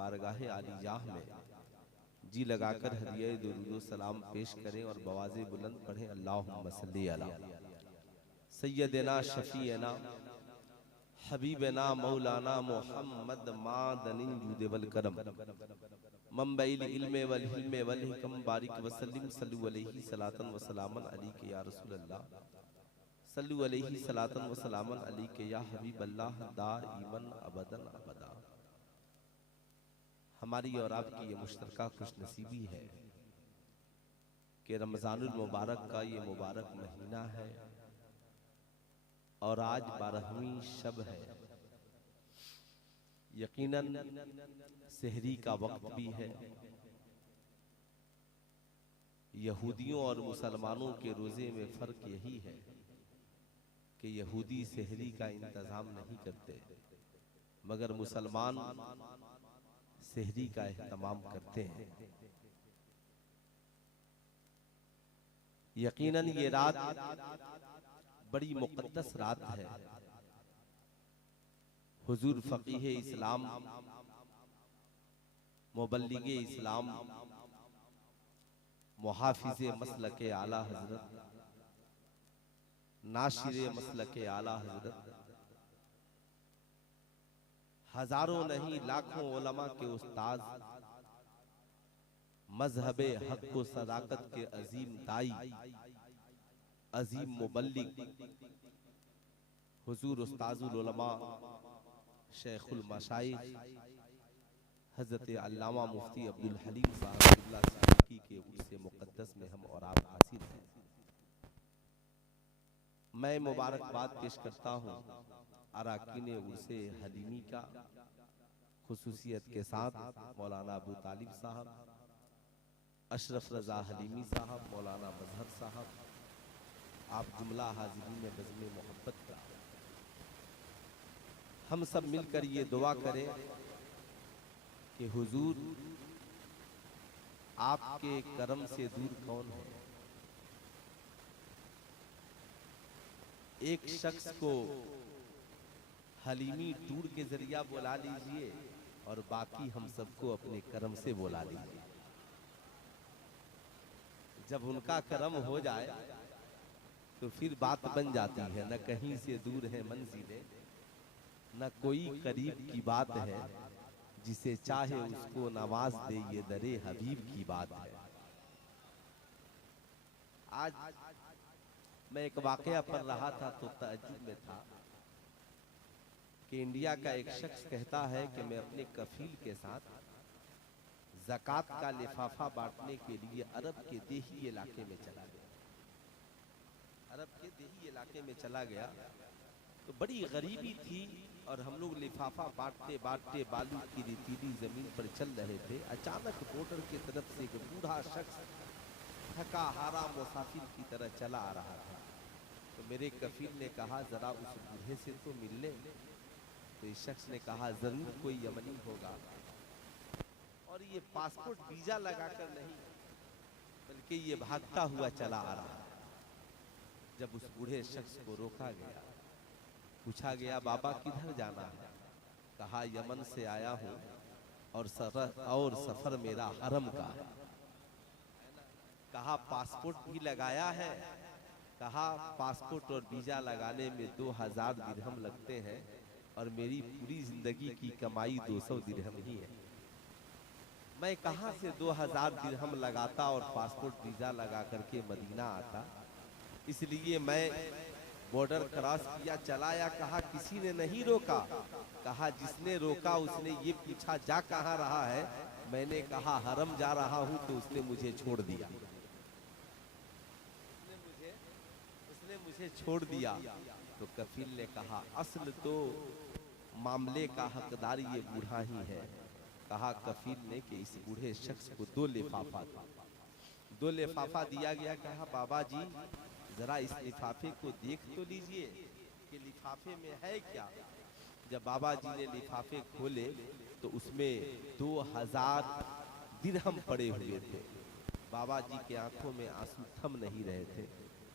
बारगाह आलिजाह में जी लगाकर हदिया दुरूद सलाम पेश करें और बवाज़े बुलंद पढ़ें अल्लाहुम्मा सल्ली अला सय्यदना शफीना हबीबना मौलाना मोहम्मद मादनिन जूद वल करम मंबइल इल्म वल हिल्म वल हिकम बारिक वसल्लिम सल्लु अलैहि सलातन व सलामन अली के या रसूल अल्लाह सल्लु अलैहि सलातन व सलामन अली के या हबीब अल्लाह दाइमन अबदन अबदा। हमारी और आपकी ये मुश्तरका खुशनसीबी है कि रमज़ानुल मुबारक का ये मुबारक महीना है और आज 12वीं शब है। यकीनन सहरी का वक्त भी है। यहूदियों और मुसलमानों के रोजे में फर्क यही है कि यहूदी सहरी का इंतजाम नहीं करते मगर मुसलमान सहरी का एहतमाम करते हैं। यकीनन ये रात बड़ी मुक़द्दस रात है। हुजूर फ़क़ीह इस्लाम मुबल्लिगे इस्लाम मुहाफ़िज़े मसलके आला हज़रत नाशिरे मसलके आला हज़रत हजारों नहीं लाखों उलमा के उस्ताद मजहबे हक व सदाकत के अजीम दाई अजीम मुबल्लिग हुजूर उस्ताजुल उलमा शेखुल मशाइख हज़रत अल्लामा मुफ्ती अब्दुल हलीम साहब के उर्स मुक़द्दस में हम और आप हासिल हैं। मैं मुबारकबाद पेश करता हूँ अराकीन उर्से हलीमी का, खुसूसियत के साथ मौलाना अबू तालिब साहब, अशरफ रजा हलीमी साहब, मौलाना मजहर साहब, आप जुमला हाजिरीन में बज़्म मोहब्बत का हम सब मिलकर ये दुआ करें कि हुजूर आपके करम से दूर कौन है। एक शख्स को हलीमी टूर के जरिया बुला लीजिए और बाकी हम सबको अपने करम से बुला लीजिए। जब उनका करम हो जाए तो फिर बात बन जाती है। न कहीं से दूर है मंजिलें, न कोई करीब की बात है, जिसे चाहे उसको नवाज दे ये दरे हबीब की बात है। आज मैं एक वाकया पढ़ रहा था तो ताज्जुब में था कि इंडिया का एक शख्स कहता है कि मैं अपने कफील के साथ ज़कात का लिफाफा बांटने के लिए अरब के देही इलाके में चला गया। अरब के देही इलाके में चला गया तो बड़ी गरीबी थी और हम लोग लिफाफा बांटते बांटते बालू की रेतीली जमीन पर चल रहे थे। अचानक बॉर्डर की तरफ से एक बूढ़ा शख्स थका हारा मुसाफिर की तरह चला आ रहा था। तो मेरे कफील ने कहा जरा उस बूढ़े से तो मिल ले। तो इस शख्स ने कहा जरूर कोई यमनी होगा और ये पासपोर्ट वीजा लगाकर नहीं बल्कि ये भागता हुआ चला आ रहा है। जब उस बूढ़े शख्स को रोका गया, पूछा गया बाबा किधर जाना है। कहा यमन से आया हूँ और सफर मेरा हरम का है। कहा पासपोर्ट भी लगाया है। कहा पासपोर्ट और वीजा लगाने में 2000 दिरहम लगते हैं और मेरी पूरी जिंदगी की कमाई 200 दिरहम ही है। मैं कहां से 2000 दिरहम लगाता और पासपोर्ट वीजा लगा करके मदीना आता। इसलिए मैं बॉर्डर क्रॉस किया, चलाया। कहा किसी ने नहीं रोका। कहा जिसने रोका उसने ये पूछा जा कहां रहा है। मैंने कहा हरम जा रहा हूं तो उसने मुझे छोड़ दिया। उसने मुझे छोड़ दिया। तो कफील ने कहा असल तो मामले का हकदार ये बूढ़ा ही है। कहा कफील ने कि इस बूढ़े शख्स को 2 लिफाफा था। 2 लिफाफा दिया गया। कहा बाबा जी जरा इस लिफाफे को देख तो लीजिए कि लिफाफे में है क्या। जब बाबा जी ने लिफाफे खोले तो उसमें 2000 दिरहम पड़े हुए थे। बाबा जी के आंखों में आंसू थम नहीं रहे थे।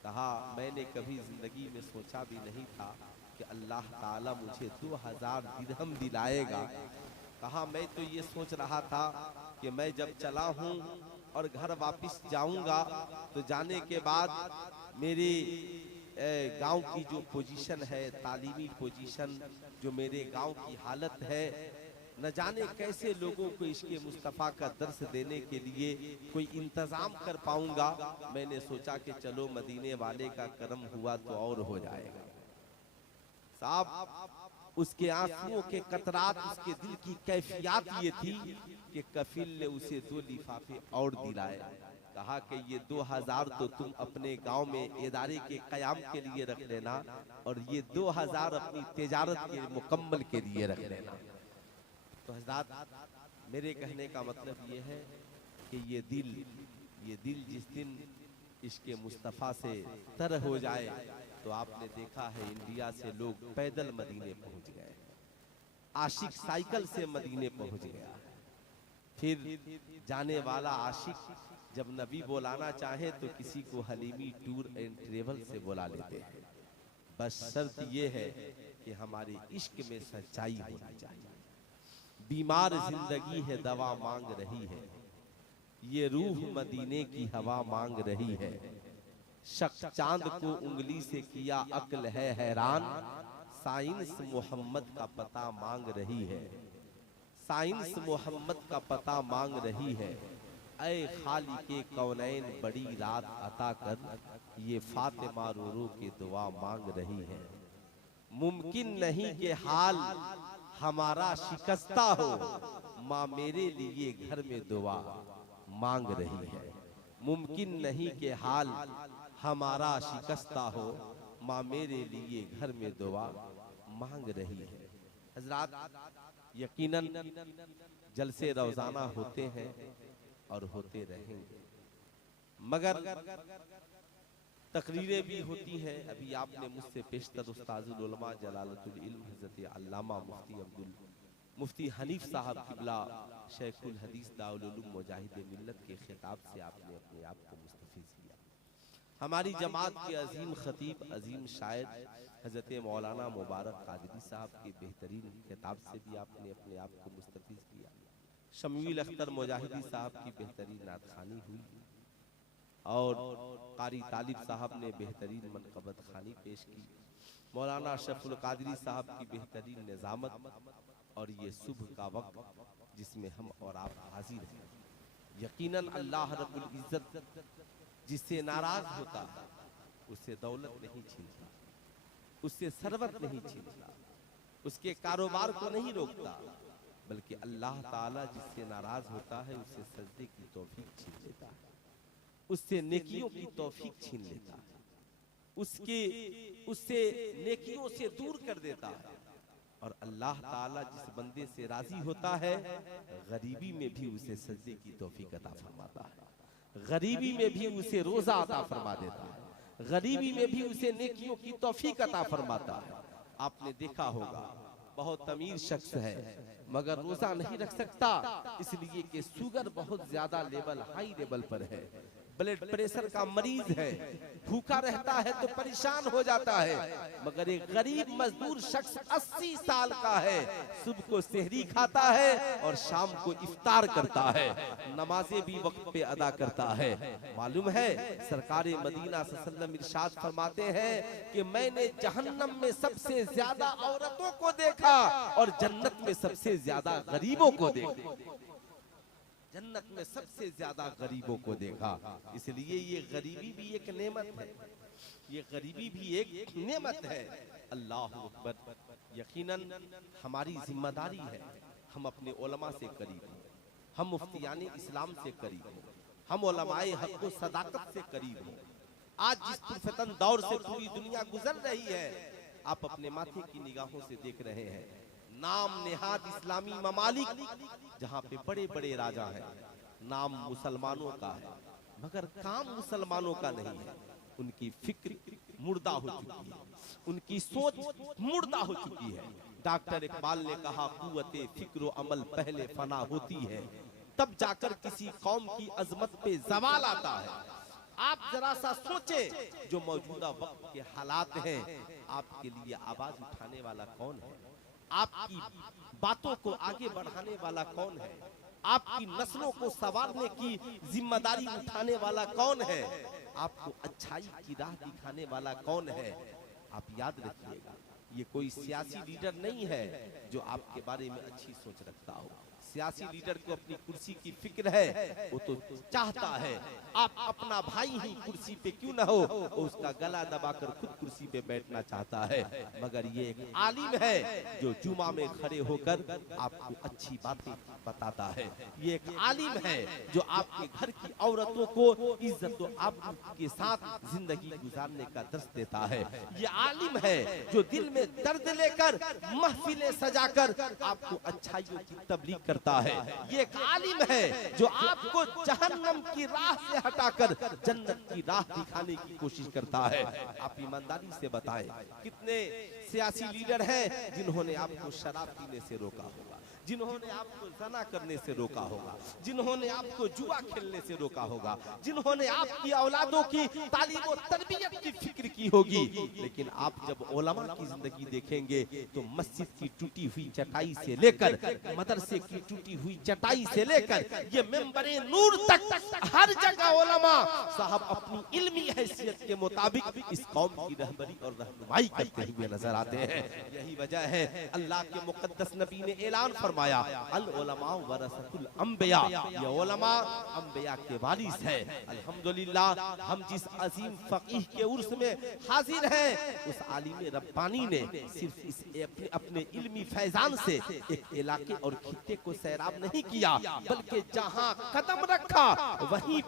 कहा मैंने कभी जिंदगी में सोचा भी नहीं था कि अल्लाह ताला मुझे 2000 दिरहम दिलाएगा। कहा मैं तो ये सोच रहा था कि मैं जब चला हूँ और घर वापस जाऊंगा तो जाने के बाद मेरे गांव की जो पोजीशन है, तालीमी पोजीशन, जो मेरे गांव की हालत है, न जाने कैसे लोगों को इश्क़े मुस्तफ़ा का दर्स देने के लिए कोई इंतजाम कर पाऊंगा। मैंने सोचा कि चलो मदीने वाले का करम हुआ तो और हो जाएगा। साहब उसके आंसुओं के कतरात, उसके दिल की कैफियत ये थी कि कफील ने उसे 2 लिफाफे और दिलाए। कहा कि ये 2000 तो तुम अपने गांव में इदारे के कयाम के लिए रख लेना और ये 2000 अपनी तिजारत के मुकम्मल के लिए रख लेना। तो हज़रात मेरे कहने का मतलब ये है कि ये दिल जिस दिन इश्क़े मुस्तफ़ा से तर हो जाए तो आपने देखा है इंडिया से लोग पैदल मदीने पहुंच गए, आशिक साइकिल से मदीने पहुंच गया। फिर जाने वाला आशिक जब नबी बुलाना चाहे तो किसी को हलीमी टूर एंड ट्रेवल से बुला लेते हैं। बस शर्त ये है कि हमारे इश्क में सच्चाई होनी चाहिए। बीमार जिंदगी है दवा मांग रही है, ये रूह मदीने की हवा मांग रही है। शक चांद को उंगली से किया अक्ल है हैरान, साइंस मोहम्मद का पता मांग रही है, साइंस मोहम्मद का पता मांग रही है। ऐ खालिके कौनैन बड़ी रात अता कर, ये फातिमा रो रो के दुआ मांग रही है। मुमकिन नहीं कि हाल हमारा शिकस्ता हो, माँ मेरे लिए घर में दुआ मांग रही है। मुमकिन नहीं कि हाल हमारा शिकस्ता हो, माँ मेरे लिए घर में दुआ मांग रही है। हजरात यकीनन जलसे रोजाना होते हैं और होते रहेंगे, मगर तकरीरें भी होती हैं। अभी आपने मुझसे पेशतर उस्ताजुल उलमा जलालतुल इल्म हज़रत अल्लामा मुफ्ती हनीफ साहब किबला शेखुल हदीस दाउल उलूम मुजाहिद मिल्लत के खिताब से आपने अपने आप को मुस्तफीज किया। हमारी जमात के अजीम खतीब, अजीम शायर हज़रत मौलाना मुबारक कादरी साहब के बेहतरीन खिताब से भी आपने अपने आप को मुस्तफीज किया। शमील अख्तर मुजाहिदी साहब की बेहतरीन नातखानी हुई और कारी तालिब साहब ने बेहतरीन मनक़बत खानी पेश की। मौलाना शफ़ुल कादरी साहब की बेहतरीन निज़ामत और ये सुबह का वक्त जिसमें हम और आप हाजिर हैं। यकीनन अल्लाह रब्बुल इज़्ज़त जिससे नाराज होता है उससे दौलत नहीं छीनता, उससे सरवत नहीं छीनता, उसके कारोबार को नहीं रोकता, बल्कि अल्लाह ताला जिससे नाराज होता है उससे सजदे की तौफीक छीन लेता है, उससे नेकियों की तौफीक छीन लेता है, उससे नेकियों से दूर कर देता है। और अल्लाह ताला जिस बंदे से राजी होता है गरीबी में भी उसे सजदे की तौफीक अता फरमाता है, गरीबी में भी उसे रोजा अता फरमा देता है, गरीबी में भी उसे नेकियों की तौफीक अता फरमाता है। आपने देखा होगा बहुत अमीर शख्स है मगर रोजा नहीं रख सकता, इसलिए कि शुगर बहुत ज्यादा लेवल हाई लेवल पर है, ब्लड प्रेशर का मरीज है, भूखा रहता है तो परेशान हो जाता है। मगर एक गरीब मजदूर शख्स 80 साल का है, सुबह को सेहरी खाता है और शाम को इफ्तार करता है, नमाजें भी वक्त पे अदा करता है। मालूम है सरकार मदीना सल्लल्लाहु अलैहि वसल्लम इरशाद फरमाते हैं कि मैंने जहन्नम में सबसे ज्यादा औरतों को देखा और जन्नत में सबसे ज्यादा गरीबों को देखा, जन्नत में सबसे ज्यादा गरीबों को देखा। इसलिए ये गरीबी भी एक नेमत है, ये गरीबी भी एक नेमत है। अल्लाह अकबर। यकीनन हमारी जिम्मेदारी है हम अपने उलमा से करीब हों, हम मुफ्तियाने इस्लाम से करीब हों, हम उलमाए हक व सदाकत से करीब हों। आज जिस पुरफतन दौर से पूरी दुनिया गुजर रही है आप अपने माथे की निगाहों से देख रहे हैं। नाम नेहाद इस्लामी ममालिक जहाँ पे बड़े बड़े राजा हैं, नाम मुसलमानों का है मगर काम मुसलमानों का नहीं है। उनकी फिक्र मुर्दा हो चुकी है, उनकी सोच मुर्दा हो चुकी है। डॉक्टर इकबाल ने कहा कुव्वते फिक्र अमल पहले फना होती है, तब जाकर किसी कौम की अजमत पे जवाल आता है। आप जरा सा सोचे जो मौजूदा वक्त के हालात हैं, आपके लिए आवाज उठाने वाला कौन है? आपकी बातों को आगे बढ़ाने वाला कौन है? आपकी नस्लों को संवारने की जिम्मेदारी उठाने वाला कौन है? आपको अच्छाई की राह दिखाने वाला कौन है? आप याद रखिएगा, ये कोई सियासी लीडर नहीं है जो आपके बारे में अच्छी सोच रखता हो। सियासी लीडर को अपनी कुर्सी की फिक्र है, वो तो चाहता है आप अपना भाई ही कुर्सी पे क्यों ना हो, उसका गला दबाकर खुद कुर्सी पे बैठना चाहता है। मगर ये एक आलिम है जो जुमा में खड़े होकर आपको अच्छी बातें बताता है। ये एक आलिम है जो आपके घर की औरतों को इज्जत व आबरू के साथ जिंदगी गुजारने का दर्श देता है। ये आलिम है जो दिल में दर्द लेकर महफिलें सजाकर आपको अच्छाइयों की तबलीग करता है। ये एक आलिम है जो आपको जहन्नम की राह से हटाकर जन्नत की राह दिखाने की कोशिश करता है। आप ईमानदारी से बताएं, कितने सियासी लीडर हैं जिन्होंने आपको शराब पीने से रोका होगा, जिन्होंने आपको जना करने से रोका होगा, जिन्होंने आपको जुआ खेलने से रोका होगा, जिन्होंने आपकी औलादों की तालीम और तरबियत की फिक्र की होगी। लेकिन आप जब उलमा की जिंदगी देखेंगे तो मस्जिद की टूटी हुई चटाई से लेकर मदरसे की टूटी हुई चटाई से लेकर ये मेंबरे नूर तक हर जगह उलमा साहब अपनी इल्मी हैसियत के मुताबिक इस कौम की रहबरी और रहनुमाई करते हुए नजर आते हैं। यही वजह है अल्लाह के मुकद्दस नबी ने ऐलान फरमाया, अल उलमा वरसतुल अंबिया, ये उलमा अंबिया के वारिस है। अल्हम्दुलिल्लाह हम जिस अजीम फकीह के उर्स में हाजिर हैं, उस आलिम रब्बानी ने सिर्फ इस अपने इल्मी फैजान से एक इलाके और खित्ते को सैराब नहीं किया, बल्कि जहां कदम रखा वहीं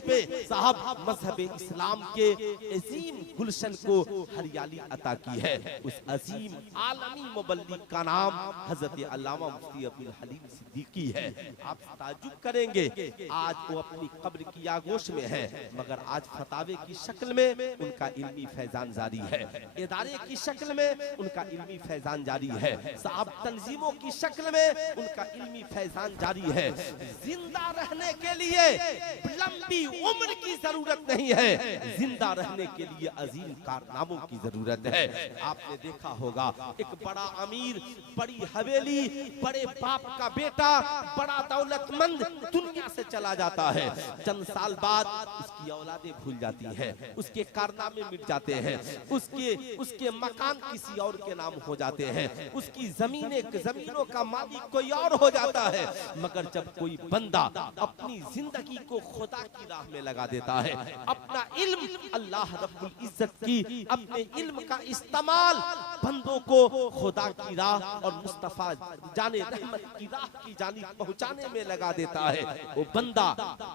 पे साहब मजहब इस्लाम के अजीम गुलशन को हरियाली अता की है। उस अजीम आलमी मुबल्लिग का नाम हजरत अल्लामा मुफ्ती अब्दुल हलीम सिद्दीकी है। आप ताज्जुब करेंगे, आज वो अपनी कब्र की आगोश में है, मगर आज फतावे की शक्ल में उनका इल्मी फैजान जारी है, इदारे की शक्ल में उनका इल्मी फैजान जारी है, साहब तंजीमों की शक्ल में उनका इल्मी फैजान जारी है। जिंदा रहने के लिए लंबी उम्र की जरूरत नहीं है, जिंदा रहने के लिए अजीम कारनामों की जरूरत है। आपने देखा होगा एक बड़ा अमीर, बड़ी हवेली, बड़े बाप का बेटा, बड़ा दौलतमंद दुनिया से चला जाता है। चंद साल बाद उसकी औलादें भूल जाती हैं, उसके कारनामे मिट जाते हैं, उसके मकान किसी और के नाम हो जाते हैं, उसकी जमीनों का मालिक कोई और हो जाता है। मगर जब कोई बंदा अपनी जिंदगी को खुदा की राह में लगा देता है, अपना इल्म अल्लाह रब्बुल इज्जत की अपने इल्म का इस्तेमाल बंदों को खुदा की राह और मुस्तफा जाने रहमत की राह की जानिब पहुंचाने में लगा देता है, वो बंदा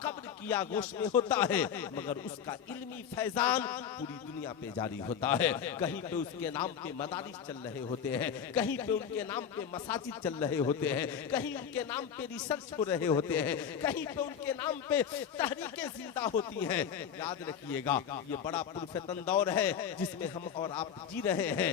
कब्र की आगोश में होता है, मगर उसका इल्मी फैजान पूरी दुनिया पे जारी होता है। कहीं पे उसके नाम पे मदारिस चल रहे होते हैं, कहीं पे उनके नाम पे मसाजिद चल रहे होते हैं, कहीं उनके नाम पे रिसर्च हो रहे होते हैं, कहीं पे उनके नाम पे तहरीकें जिंदा होती हैं। याद रखिएगा, ये बड़ा पुरफतन दौर है जिसमें हम और आप जी रहे हैं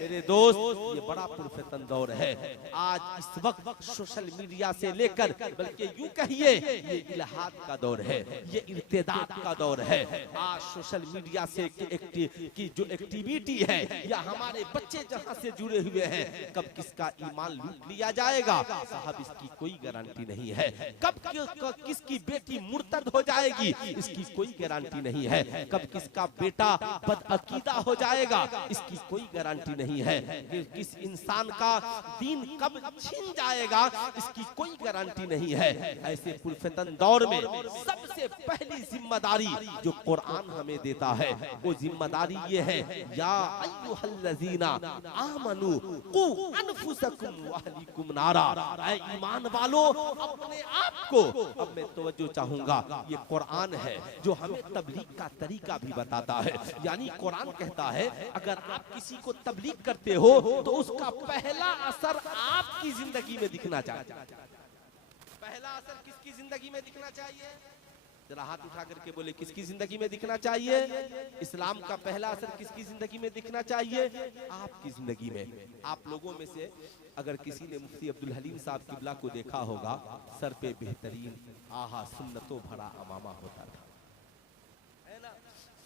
मेरे दोस्त, ये बड़ा पुरफतन दौर है। आज इस वक्त सोशल मीडिया से लेकर बल्कि यूं कहिए ये इल्हाद का दौर है, ये इर्तिदाद का दौर है। आज सोशल मीडिया से की जो एक्टिविटी है या हमारे बच्चे जहां से जुड़े हुए हैं, कब किसका ईमान लूट लिया जाएगा साहब इसकी कोई गारंटी नहीं है। कब किसकी बेटी मुर्तद हो जाएगी इसकी कोई गारंटी नहीं है। कब किसका बेटा बदअकीदा हो जाएगा इसकी कोई गारंटी नहीं है। किस इंसान का दीन कब छिन जाएगा इसकी कोई गारंटी नहीं है। ऐसे पुरफतन दौर में सबसे पहली जिम्मेदारी जो कुरान हमें देता है वो जिम्मेदारी ये है, या अय्युहल्लज़ीना आमनू कू अनफुसकुम व अहलीकुम नारा, ऐ ईमान वालों अपने आप को। अब मैं तवज्जो चाहूंगा, ये कुरान है जो हमें तबलीग का तरीका भी बताता है। यानी कुरान कहता है अगर आप किसी को तबलीग करते हो तो उसका पहला असर आपकी जिंदगी में दिखना चाहिए। पहला असर किसकी जिंदगी में दिखना चाहिए? जरा हाथ उठा करके बोले, किसकी जिंदगी में दिखना चाहिए? इस्लाम का पहला असर किसकी जिंदगी में दिखना चाहिए? आपकी जिंदगी में। आप लोगों में से अगर किसी ने मुफ्ती अब्दुल हलीम साहब किबला को देखा होगा, सर पे बेहतरीन आहा सुन्नतों भरा अमामा होता था, है ना,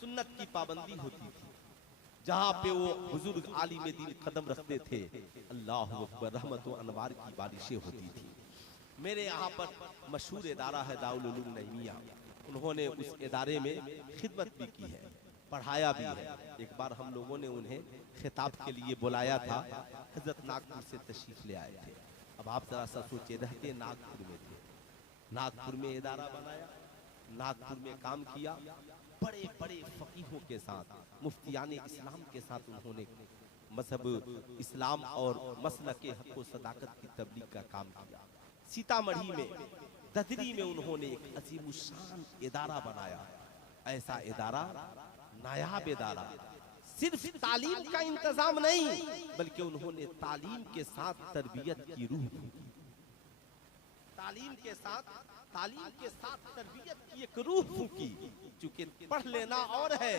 सुन्नत की पाबंदी होती थी। जहां पे वो बुजुर्ग आलिम दीन कदम रखते थे, अल्लाह अकबर, रहमत व अनवार की बारिशें होती थी। मेरे यहाँ पर मशहूर इदारा है दारुल उलूम नईमिया, उन्होंने उस इदारे में खिदमत भी की है, पढ़ाया भी है। एक बार हम लोगों ने उन्हें खिताब के लिए बुलाया था, हजरत नागपुर से तशरीफ ले आए थे। अब आप जरा सा सोचिए, रहते नागपुर में थे, नागपुर में इदारा बनाया, नागपुर में काम किया, बड़े बड़े फकीहों के साथ, मुफ्तियाने इस्लाम के साथ उन्होंने मजहब इस्लाम और मसलक के हक व सदाकत की तबलीग का काम किया। सीतामढ़ी में ददरी में उन्होंने एक अजीमुशान इदारा बनाया। ऐसा इदारा, नायाब इदारा, सिर्फ तालीम का इंतजाम नहीं, बल्कि उन्होंने तालीम के साथ तरबियत की रूह, तालीम के साथ तरबियत की एक रूह फूंकी। चूंकि पढ़ लेना और है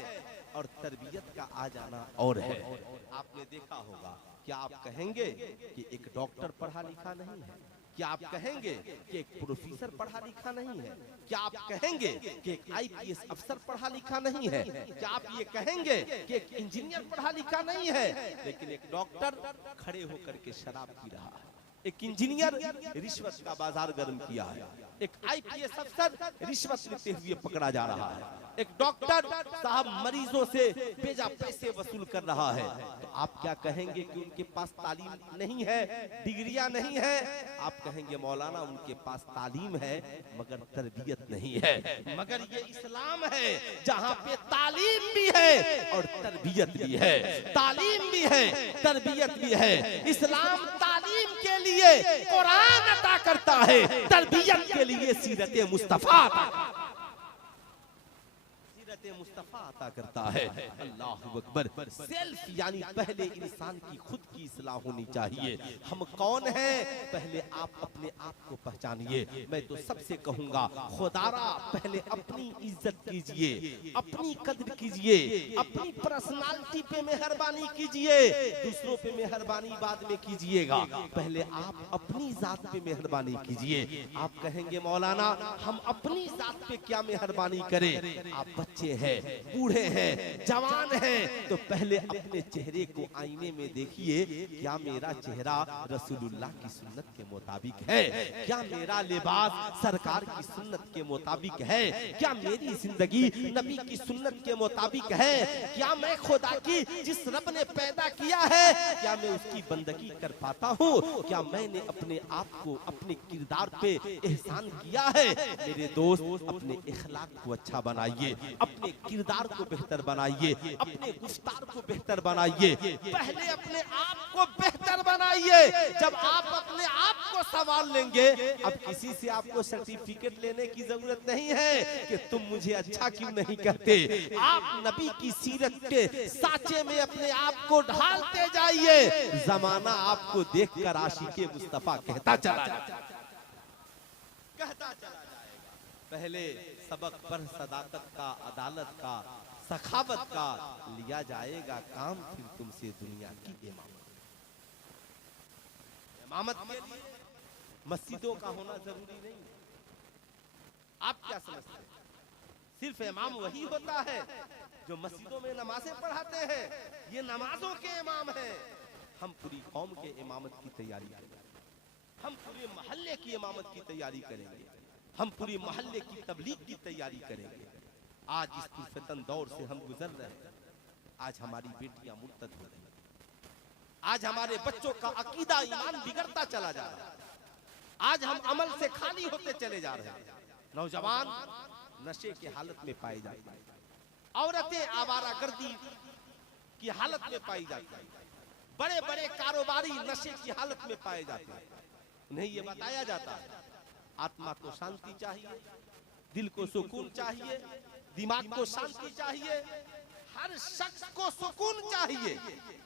और तरबियत का आ जाना और है। आपने देखा होगा, क्या आप कहेंगे कि एक डॉक्टर पढ़ा लिखा नहीं है? क्या आप कहेंगे कि एक प्रोफेसर पढ़ा लिखा नहीं है? क्या आप कहेंगे कि एक IPS अफसर पढ़ा लिखा नहीं है? क्या आप ये कहेंगे कि एक इंजीनियर पढ़ा लिखा नहीं है? लेकिन एक डॉक्टर खड़े होकर के शराब पी रहा है, एक इंजीनियर रिश्वत का बाजार गर्म किया है, एक IPS अफसर रिश्वत लेते हुए पकड़ा जा रहा है, एक डॉक्टर साहब मरीजों से बेजा पैसे वसूल कर रहा है। तो आप क्या कहेंगे कि उनके पास तालीम नहीं है, डिग्रियां नहीं है? आप कहेंगे मौलाना उनके पास तालीम है मगर तरबियत नहीं है। मगर ये इस्लाम है जहाँ पे तालीम भी है और तरबियत भी है, तालीम भी है, तरबियत भी है। इस्लाम तालीम के लिए कुरान अता करता है, तरबियत के लिए सीरत मुस्तफा मुस्तफा अता करता है। अल्लाह अकबर। सेल्फ यानी पहले इंसान की खुद की इस्लाह होनी चाहिए। हम कौन हैं, पहले आप अपने आप को पहचानिए। मैं तो सबसे कहूंगा, खुदारा पहले अपनी इज्जत कीजिए, अपनी कद्र कीजिए, अपनी पर्सनालिटी पे मेहरबानी कीजिए, दूसरों पे मेहरबानी बाद में कीजिएगा, पहले आप अपनी जात पे मेहरबानी कीजिए। आप कहेंगे मौलाना हम अपनी जात पे क्या मेहरबानी करें? आप बच्चे हैं, बूढ़े हैं, जवान हैं, तो पहले अपने चेहरे को आईने में देखिए, क्या मेरा चेहरा रसूलुल्लाह की सुन्नत के मुताबिक है? क्या मेरा लिबास सरकार की सुन्नत के मुताबिक है? क्या मेरी जिंदगी नबी की सुन्नत के मुताबिक है? क्या मैं खुदा की जिस रब ने पैदा किया है, क्या मैं उसकी बंदगी कर पाता हूँ? क्या मैंने अपने आप को, अपने किरदार पे एहसान किया है? मेरे दोस्त, अपने इखलाक को अच्छा बनाइए, अपने किरदार को बेहतर बनाइए, अपने गुफ्तार को बेहतर बनाइए, पहले अपने आप को बेहतर बनाइए। जब आप अपने आप को संभाल लेंगे, अब किसी से आपको सर्टिफिकेट लेने की जरूरत नहीं है कि तुम मुझे अच्छा क्यों नहीं कहते। आप नबी की सीरत के साचे में अपने आप को ढालते जाइए, जमाना आपको देखकर आशिके मुस्तफा कहता चला जाएगा। पहले सबक पर सदाकत का, अदालत का, सखावत का लिया जाएगा काम, फिर तुमसे दुनिया की इमामत के लिए मस्जिदों का होना जरूरी नहीं। आप क्या समझते हैं? सिर्फ इमाम वही होता है जो मस्जिदों में नमाजें पढ़ाते हैं, ये नमाजों के इमाम हैं। हम पूरी कौम के इमामत की तैयारी करेंगे, हम पूरे मोहल्ले की इमामत की तैयारी करेंगे, हम पूरी मोहल्ले की तबलीग की तैयारी करेंगे। आज इस फितन दौर से हम गुजर रहे हैं। आज हमारी बेटियां मुर्तद हो रही हैं, आज हमारे बच्चों का अकीदा ईमान बिगड़ता चला जा रहा है, आज हम अमल से खाली होते चले जा रहे हैं। नौजवान नशे की हालत में पाए जाते हैं, औरतें आवारागर्दी की हालत में पाई जाती है, बड़े बड़े कारोबारी नशे की हालत में पाए जाते हैं। उन्हें ये बताया जाता है आत्मा को शांति चाहिए, दिल को सुकून चाहिए, दिमाग को शांति चाहिए, हर शख्स को सुकून चाहिए।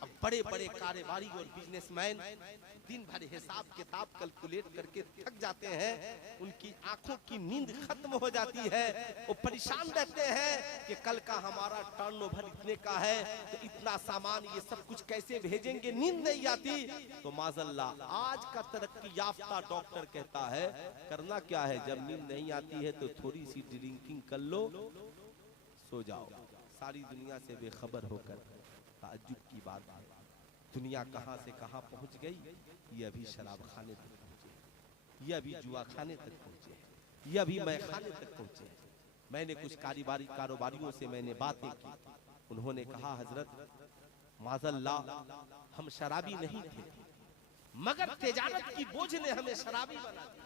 अब बड़े बड़े कारोबारी और बिजनेसमैन दिन भर हिसाब किताब कैलकुलेट करके थक जाते हैं, उनकी आंखों की नींद खत्म हो जाती है, वो परेशान रहते हैं कि कल का हमारा टर्नओवर इतने का है, तो इतना सामान ये सब कुछ कैसे भेजेंगे, नींद नहीं आती। तो माज़अल्लाह आज का तरक्की याफ्ता डॉक्टर कहता है करना क्या है, जब नींद नहीं आती है तो थोड़ी सी ड्रिंकिंग कर लो, सो जाओ, सारी दुनिया से बेखबर होकर ताज्जुब की बात है, दुनिया कहां से कहां पहुंच गई। ये अभी शराब खाने तक पहुंचे, ये अभी जुआ खाने तक पहुंचे, ये अभी मैखाने तक पहुंचे। मैंने कुछ कारोबारियों से मैंने बातें की, उन्होंने कहा हजरत माज़ल्लाह हम शराबी नहीं थे, मगर तिजारत की बोझ ने हमें शराबी बना दिया,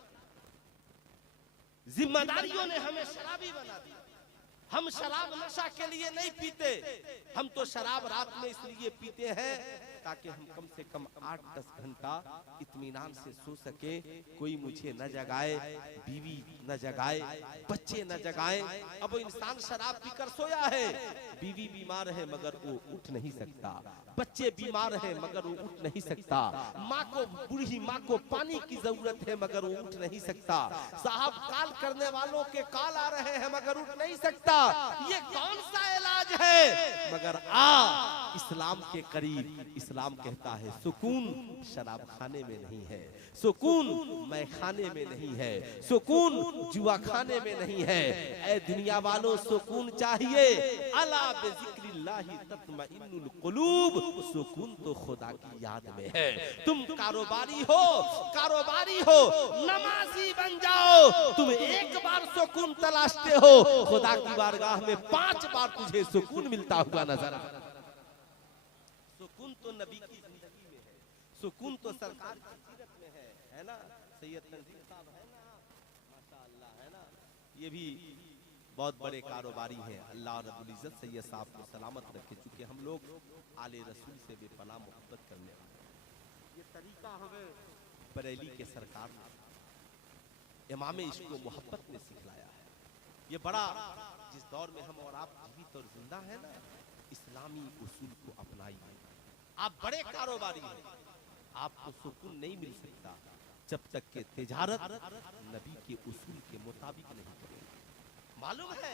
जिम्मेदारियों ने हमें शराबी बना दिया। हम शराब नशा के लिए नहीं पीते, हम तो शराब रात में इसलिए पीते हैं ताकि हम कम से कम 8-10 घंटा इत्मीनान से सो सके, कोई मुझे न जगाए, बीवी न जगाए, बच्चे न जगाए। अब वो इंसान शराब पीकर सोया है, बीवी बीमार है मगर वो उठ नहीं सकता, बच्चे बीमार हैं मगर वो उठ नहीं सकता, माँ को, बूढ़ी माँ को पानी की जरूरत है मगर वो उठ नहीं सकता, साहब काल करने वालों के काल आ रहे हैं मगर उठ नहीं सकता। ये कौन सा इलाज है? मगर इस्लाम के करीब इस्लाम कहता है सुकून शराब खाने में नहीं है, सुकून मैं खाने में नहीं है, सुकून जुआ खाने में नहीं है। ऐ दुनिया वालों, सुकून चाहिए, अला बिज़िक्रिल्लाहि तत्मइन्नुल कुलूब, सुकून तो खुदा की याद में है। तुम कारोबारी हो, नमाजी बन जाओ, तुम एक बार सुकून तलाशते हो, खुदा की बारगाह में 5 बार तुझे सुकून मिलता हुआ नजर आता है। सुकून तो नबी की जिंदगी में है, सुकून तो सरकार की सीरत में है ना। सैयद तंजीर साहब है ना, माशाअल्लाह, है ना, ये भी बहुत बड़े कारोबारी हैं। अल्लाह रब्बुल इज्जत सैयद साहब को सलामत रखे, चूंकि हम लोग आले रसूल से बेपनाह मोहब्बत करने वाले। ये तरीका हमें बरेली के सरकार ने इमाम इश्क को मोहब्बत में सिखलाया है। ये बड़ा, जिस दौर में हम और आप जीवित और जिंदा है ना, इस्लामी उसूल को अपनाइए। आप बड़े कारोबारी हैं, आपको सुकून नहीं मिल सकता जब तक कि तिजारत नबी के उसूल के मुताबिक नहीं करें। मालूम है